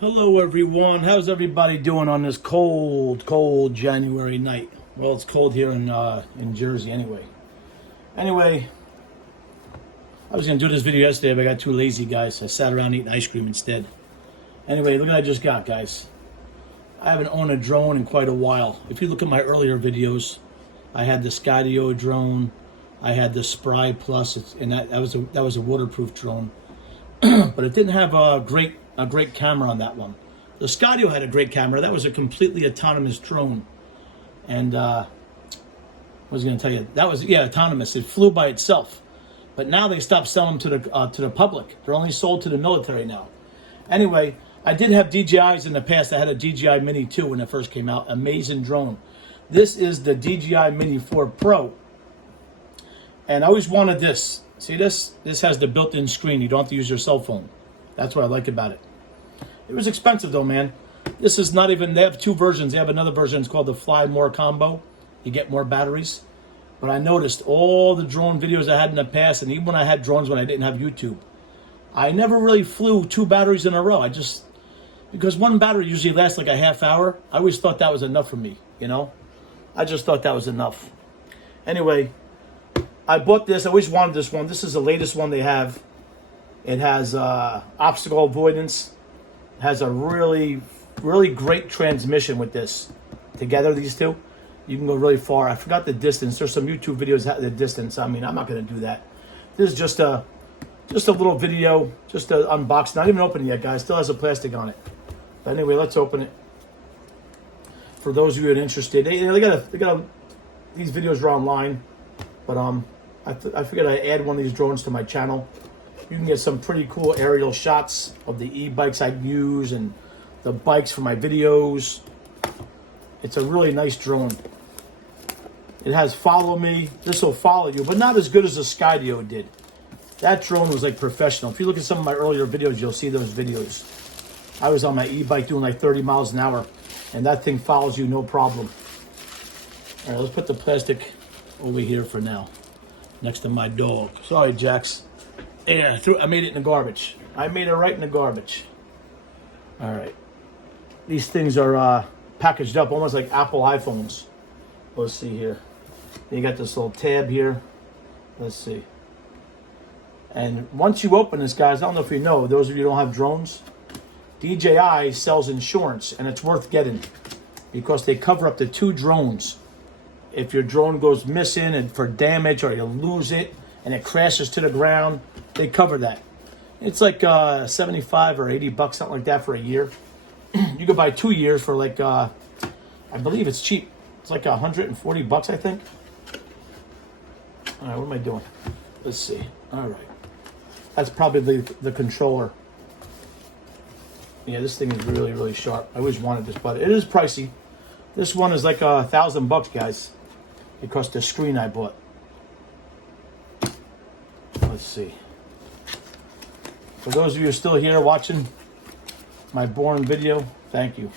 Hello everyone, how's everybody doing on this cold January night? Well, it's cold here in Jersey anyway. Anyway, I was gonna do this video yesterday, but I got too lazy, guys. I sat around eating ice cream instead. Anyway, look what I just got, guys. I haven't owned a drone in quite a while. If you look at my earlier videos, I had the Skydio drone, I had the Spry Plus, and that was a waterproof drone. But it didn't have a great camera on that one. The Skydio had a great camera. That was a completely autonomous drone. And I was going to tell you, that was, yeah, autonomous. It flew by itself. But now they stopped selling them to the public. They're only sold to the military now. Anyway, I did have DJIs in the past. I had a DJI Mini 2 when it first came out. Amazing drone. This is the DJI Mini 4 Pro. And I always wanted this. See this? This has the built-in screen. You don't have to use your cell phone. That's what I like about it. It was expensive though, man. This is not even, they have two versions. They have another version, it's called the Fly More Combo. You get more batteries. But I noticed all the drone videos I had in the past, and even when I had drones when I didn't have YouTube, I never really flew two batteries in a row. Because one battery usually lasts like a half hour, I always thought that was enough for me, you know? I just thought that was enough. Anyway, I bought this. I always wanted this one. This is the latest one they have. It has obstacle avoidance. It has a really great transmission with this. Together, these two, you can go really far. I forgot the distance. There's some YouTube videos at the distance. I mean, I'm not going to do that. This is just a little video, just an unboxing. Not even open yet, guys. Still has a plastic on it. But anyway, let's open it. For those of you that are interested, they got these videos are online, but I figured I'd add one of these drones to my channel. You can get some pretty cool aerial shots of the e-bikes I use and the bikes for my videos. It's a really nice drone. It has follow me. This will follow you, but not as good as the Skydio did. That drone was like professional. If you look at some of my earlier videos, you'll see those videos. I was on my e-bike doing like 30 miles an hour, and that thing follows you no problem. All right, let's put the plastic over here for now, next to my dog. Sorry, Jax. Yeah, I made it in the garbage. I made it right in the garbage. All right. These things are packaged up almost like Apple iPhones. Let's see here. You got this little tab here. Let's see. And once you open this, guys, I don't know if you know, those of you who don't have drones, DJI sells insurance, and it's worth getting because they cover up to 2 drones. If your drone goes missing and for damage, or you lose it and it crashes to the ground, they cover that. It's like 75 or 80 bucks, something like that, for a year. You could buy 2 years for like, I believe it's cheap. It's like 140 bucks, I think. All right, what am I doing? Let's see. All right. That's probably the controller. Yeah, this thing is really sharp. I always wanted this, but it is pricey. This one is like $1,000, guys, because the screen I bought. Let's see. For those of you who are still here watching my boring video, thank you.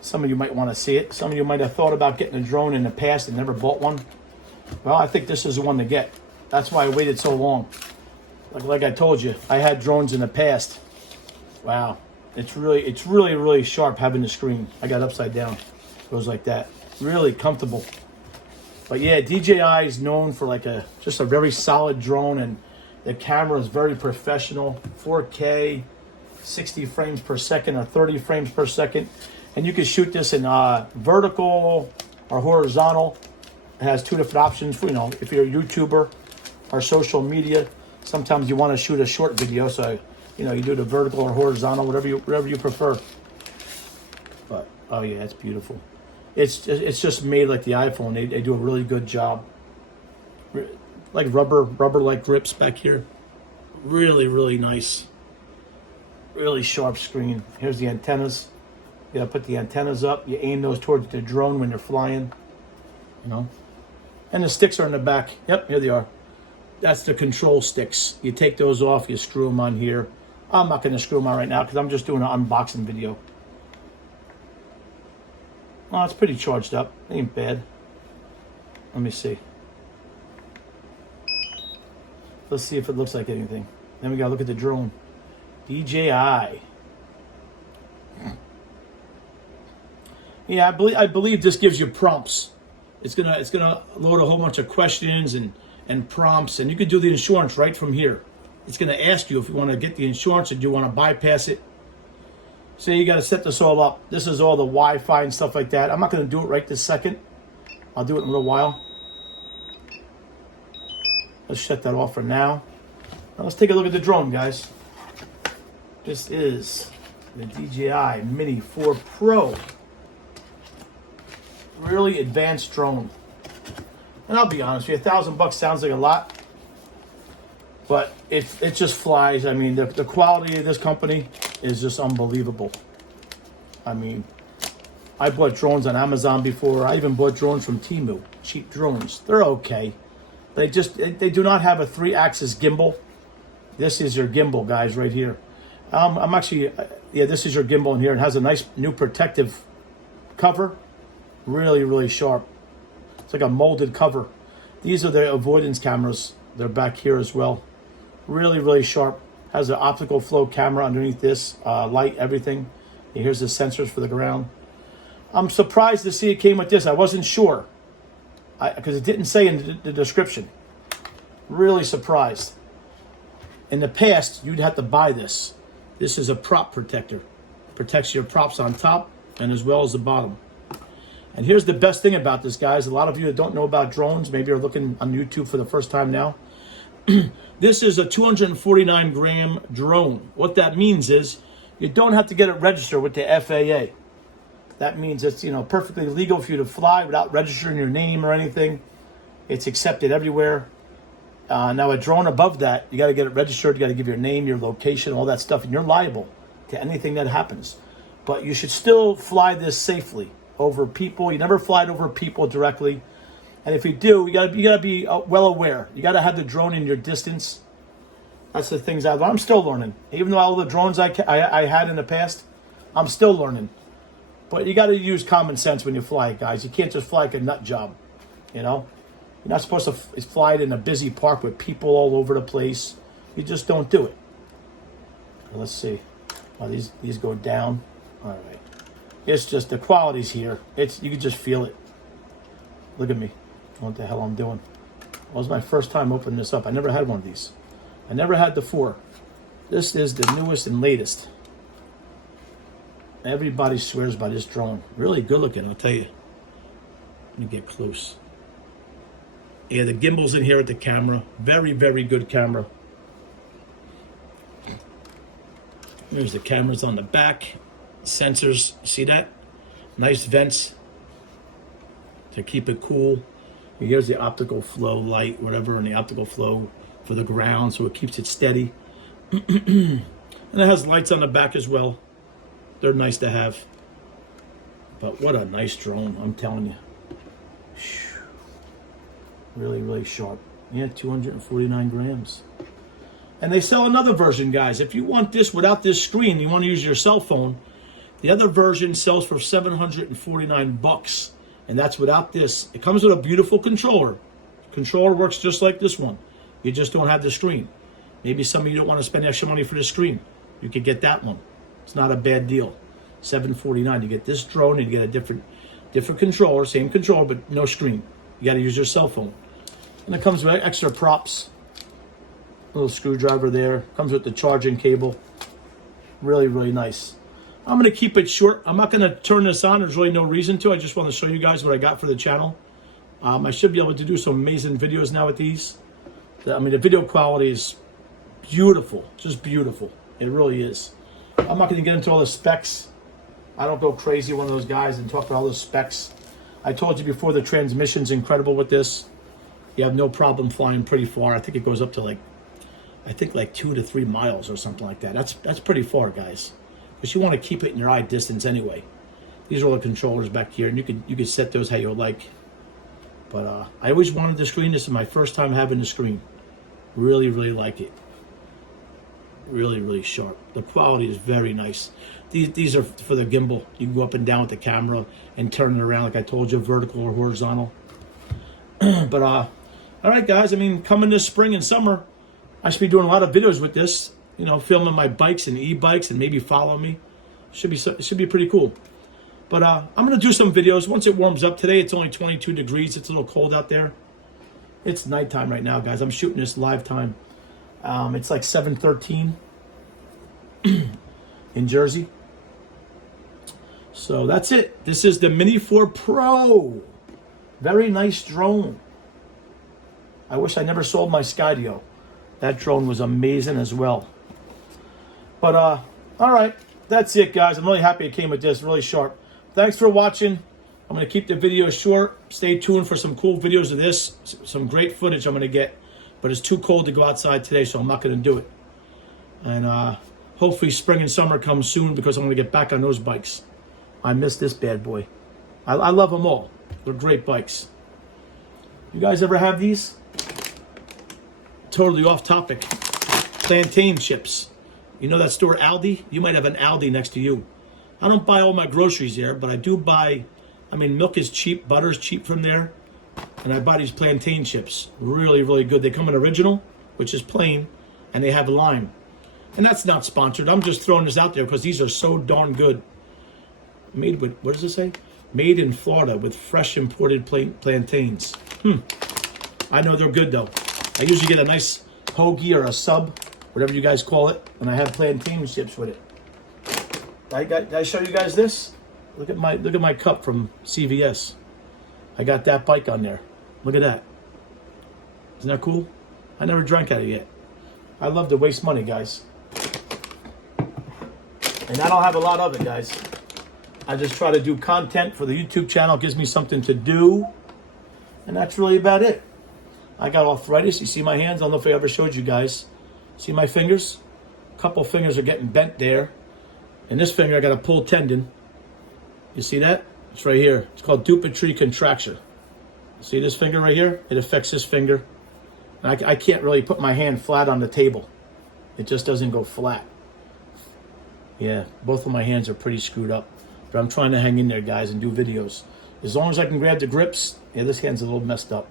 Some of you might want to see it. Some of you might have thought about getting a drone in the past and never bought one. Well, I think this is the one to get. That's why I waited so long. Like I told you, I had drones in the past. Wow. It's really sharp having the screen. I got upside down. It goes like that. Really comfortable. But yeah, DJI is known for like just a very solid drone, and the camera is very professional. 4K, 60 frames per second or 30 frames per second. And you can shoot this in vertical or horizontal. It has 2 different options for, if you're a YouTuber or social media. Sometimes you want to shoot a short video, so you do the vertical or horizontal, whatever you prefer. But oh yeah, it's beautiful. It's just made like the iPhone. They do a really good job. Like rubber like grips back here. Really nice. Really sharp screen. Here's the antennas. You gotta put the antennas up. You aim those towards the drone when you're flying. And the sticks are in the back. Yep, here they are. That's the control sticks. You take those off. You screw them on here. I'm not going to screw them on right now because I'm just doing an unboxing video. Oh, it's pretty charged up. Ain't bad. Let me see. Let's see if it looks like anything. Then we got to look at the drone. DJI. Yeah, I believe this gives you prompts. It's gonna load a whole bunch of questions and prompts, and you can do the insurance right from here. It's gonna ask you if you want to get the insurance or do you want to bypass it. So you got to set this all up. This is all the Wi-Fi and stuff like that. I'm not gonna do it right this second. I'll do it in a little while. Let's shut that off for now. Now let's take a look at the drone, guys. This is the DJI Mini 4 Pro. Really advanced drone. And I'll be honest with you, $1,000 sounds like a lot, but it just flies. I mean, the quality of this company is just unbelievable. I mean, I bought drones on Amazon before. I even bought drones from Temu, cheap drones. They're okay. They do not have a 3-axis gimbal. This is your gimbal, guys, right here. I'm actually, yeah, this is your gimbal in here. It has a nice new protective cover. Really, really sharp. It's like a molded cover. These are the avoidance cameras. They're back here as well. Really, really sharp. Has an optical flow camera underneath this, light, everything. And here's the sensors for the ground. I'm surprised to see it came with this. I wasn't sure because it didn't say in the description. Really surprised. In the past, you'd have to buy this. This is a prop protector. Protects your props on top and as well as the bottom. And here's the best thing about this, guys. A lot of you that don't know about drones, maybe are looking on YouTube for the first time now. This is a 249-gram drone. What that means is you don't have to get it registered with the FAA. That means it's, perfectly legal for you to fly without registering your name or anything. It's accepted everywhere. Now, a drone above that, you got to get it registered. You got to give your name, your location, all that stuff, and you're liable to anything that happens. But you should still fly this safely over people. You never fly it over people directly. And if you do, you gotta be well aware. You got to have the drone in your distance. That's the things I'm still learning. Even though all the drones I had in the past, I'm still learning. But you got to use common sense when you fly it, guys. You can't just fly like a nut job, You're not supposed to fly it in a busy park with people all over the place. You just don't do it. Let's see. Oh, these go down. All right. It's just the quality's here. You can just feel it. Look at me. What the hell I'm doing? It was my first time opening this up. I never had one of these. I never had the 4. This is the newest and latest. Everybody swears by this drone. Really good looking, I'll tell you. Let me get close. Yeah, the gimbal's in here at the camera. Very, very good camera. There's the cameras on the back. Sensors, see that? Nice vents to keep it cool. Here's the optical flow light, whatever, and the optical flow for the ground, so it keeps it steady. And it has lights on the back as well. They're nice to have. But what a nice drone, I'm telling you. Really, really sharp. Yeah, 249 grams. And they sell another version, guys. If you want this without this screen, you want to use your cell phone, the other version sells for $749, and that's without this. It comes with a beautiful controller. Controller works just like this one. You just don't have the screen. Maybe some of you don't want to spend extra money for the screen. You could get that one. It's not a bad deal. $749. You get this drone and you get a different controller, same controller, but no screen. You got to use your cell phone. And it comes with extra props. A little screwdriver there. Comes with the charging cable. Really, really nice. I'm going to keep it short. I'm not going to turn this on. There's really no reason to. I just want to show you guys what I got for the channel. I should be able to do some amazing videos now with these. I mean, the video quality is beautiful. Just beautiful. It really is. I'm not going to get into all the specs. I don't go crazy one of those guys and talk about all the specs. I told you before, the transmission's incredible with this. You have no problem flying pretty far. I think it goes up to like 2 to 3 miles or something like that. That's pretty far, guys. Because you want to keep it in your eye distance anyway. These are all the controllers back here, and you could set those how you like. But I always wanted the screen. This is my first time having the screen. Really, really like it. Really, really sharp. The quality is very nice. These are for the gimbal. You can go up and down with the camera and turn it around, like I told you, vertical or horizontal. But all right, guys. I mean, coming this spring and summer, I should be doing a lot of videos with this. Filming my bikes and e-bikes, and maybe follow me. It should be pretty cool. But I'm going to do some videos once it warms up. Today it's only 22 degrees. It's a little cold out there. It's nighttime right now, guys. I'm shooting this live time. It's like 7:13 in Jersey. So that's it. This is the Mini 4 Pro. Very nice drone. I wish I never sold my Skydio. That drone was amazing as well. But all right, that's it, guys. I'm really happy it came with this, really sharp. Thanks for watching. I'm going to keep the video short. Stay tuned for some cool videos of this. Some great footage I'm going to get. But it's too cold to go outside today, so I'm not going to do it. And hopefully spring and summer comes soon because I'm going to get back on those bikes. I miss this bad boy. I love them all. They're great bikes. You guys ever have these? Totally off topic. Plantain chips. You know that store Aldi? You might have an Aldi next to you. I don't buy all my groceries there, but I do buy, milk is cheap, butter's cheap from there. And I buy these plantain chips. Really, really good. They come in original, which is plain, and they have lime. And that's not sponsored. I'm just throwing this out there because these are so darn good. Made with, what does it say? Made in Florida with fresh imported plantains. I know they're good though. I usually get a nice hoagie or a sub, whatever you guys call it, and I have plantain chips with it. Did I show you guys this? Look at my cup from CVS. I got that bike on there. Look at that. Isn't that cool? I never drank out of it yet. I love to waste money, guys. And I don't have a lot of it, guys. I just try to do content for the YouTube channel. It gives me something to do. And that's really about it. I got arthritis. You see my hands? I don't know if I ever showed you guys. See my fingers? A couple fingers are getting bent there. And this finger, I got a pulled tendon. You see that? It's right here. It's called Dupuytren contracture. See this finger right here? It affects this finger. And I can't really put my hand flat on the table. It just doesn't go flat. Yeah, both of my hands are pretty screwed up. But I'm trying to hang in there, guys, and do videos. As long as I can grab the grips. Yeah, this hand's a little messed up.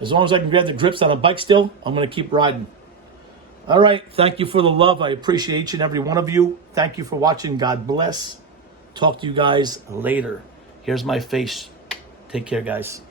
As long as I can grab the grips on a bike still, I'm going to keep riding. All right. Thank you for the love. I appreciate each and every one of you. Thank you for watching. God bless. Talk to you guys later. Here's my face. Take care, guys.